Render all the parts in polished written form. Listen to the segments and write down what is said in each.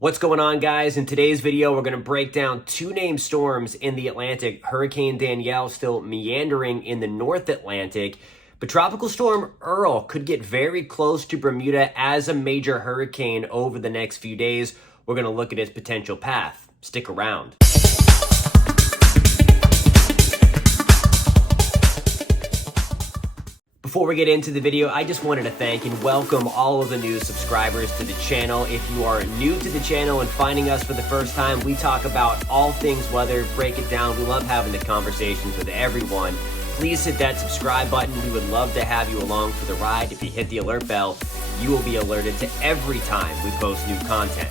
What's going on, guys? In today's video, we're going to break down two named storms in the Atlantic. Hurricane Danielle still meandering in the North Atlantic, but Tropical Storm Earl could get very close to Bermuda as a major hurricane over the next few days. We're going to look at its potential path. Stick around. Before we get into the video, I just wanted to thank and welcome all of the new subscribers to the channel. If you are new to the channel and finding us for the first time, we talk about all things weather, break it down. We love having the conversations with everyone. Please hit that subscribe button. We would love to have you along for the ride. If you hit the alert bell, you will be alerted to every time we post new content.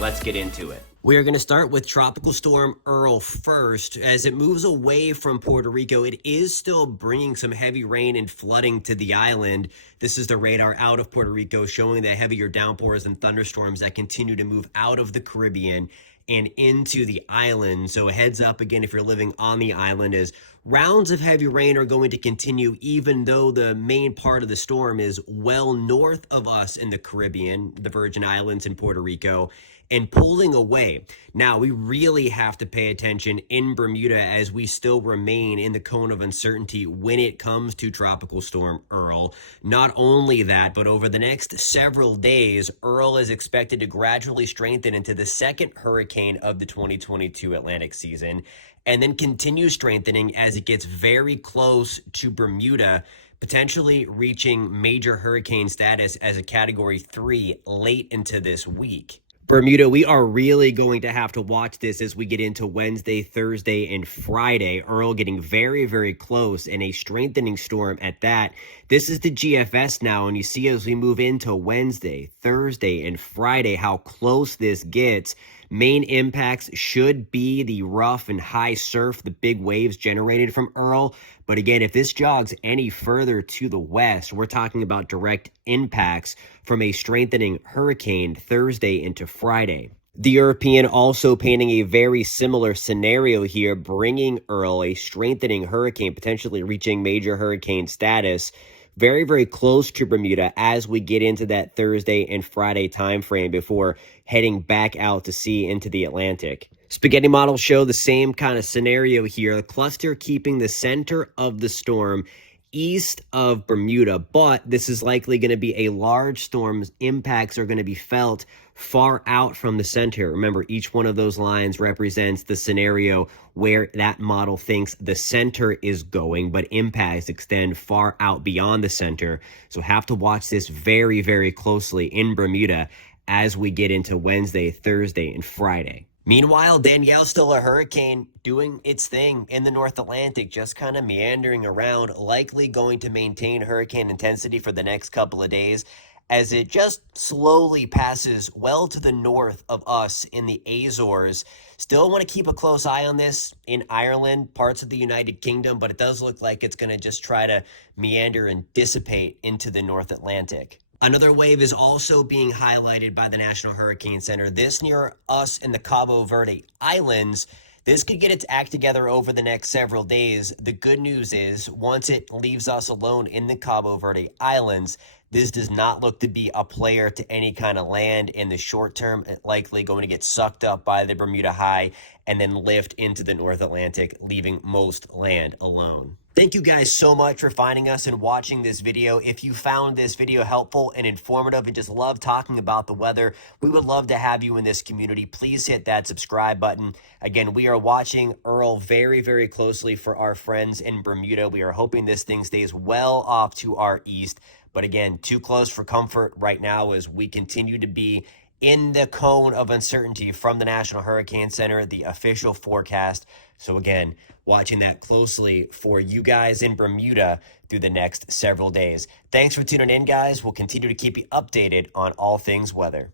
Let's get into it. We are going to start with Tropical Storm Earl first. As it moves away from Puerto Rico, it is still bringing some heavy rain and flooding to the island. This is the radar out of Puerto Rico showing the heavier downpours and thunderstorms that continue to move out of the Caribbean and into the island. So a heads up again if you're living on the island, as rounds of heavy rain are going to continue even though the main part of the storm is well north of us in the Caribbean, the Virgin Islands and Puerto Rico, and pulling away. Now, we really have to pay attention in Bermuda as we still remain in the cone of uncertainty when it comes to Tropical Storm Earl. Not only that, but over the next several days, Earl is expected to gradually strengthen into the second hurricane of the 2022 Atlantic season, and then continue strengthening as it gets very close to Bermuda, potentially reaching major hurricane status as a Category 3 late into this week. Bermuda, we are really going to have to watch this as we get into Wednesday, Thursday, and Friday. Earl getting very, very close, and a strengthening storm at that. This is the GFS now, and you see as we move into Wednesday, Thursday, and Friday how close this gets. Main impacts should be the rough and high surf, the big waves generated from Earl. But again, if this jogs any further to the west, we're talking about direct impacts from a strengthening hurricane Thursday into Friday. The European also painting a very similar scenario here, bringing Earl, a strengthening hurricane, potentially reaching major hurricane status, very, very close to Bermuda as we get into that Thursday and Friday time frame before heading back out to sea into the Atlantic. Spaghetti models show the same kind of scenario here. The cluster keeping the center of the storm east of Bermuda, but this is likely going to be a large storm's impacts are going to be felt far out from the center. Remember, each one of those lines represents the scenario where that model thinks the center is going, but impacts extend far out beyond the center. So have to watch this very, very closely in Bermuda as we get into Wednesday, Thursday, and Friday. Meanwhile, Danielle's still a hurricane doing its thing in the North Atlantic, just kind of meandering around, likely going to maintain hurricane intensity for the next couple of days as it just slowly passes well to the north of us in the Azores. Still want to keep a close eye on this in Ireland, parts of the United Kingdom, but it does look like it's going to just try to meander and dissipate into the North Atlantic. Another wave is also being highlighted by the National Hurricane Center. This near us in the Cabo Verde Islands. This could get its act together over the next several days. The good news is, once it leaves us alone in the Cabo Verde Islands, this does not look to be a player to any kind of land in the short term. It's likely going to get sucked up by the Bermuda High and then lift into the North Atlantic, leaving most land alone. Thank you guys so much for finding us and watching this video. If you found this video helpful and informative and just love talking about the weather, we would love to have you in this community. Please hit that subscribe button. Again, we are watching Earl very, very closely for our friends in Bermuda. We are hoping this thing stays well off to our east. But again, too close for comfort right now as we continue to be in the cone of uncertainty from the National Hurricane Center, the official forecast. So again, watching that closely for you guys in Bermuda through the next several days. Thanks for tuning in, guys. We'll continue to keep you updated on all things weather.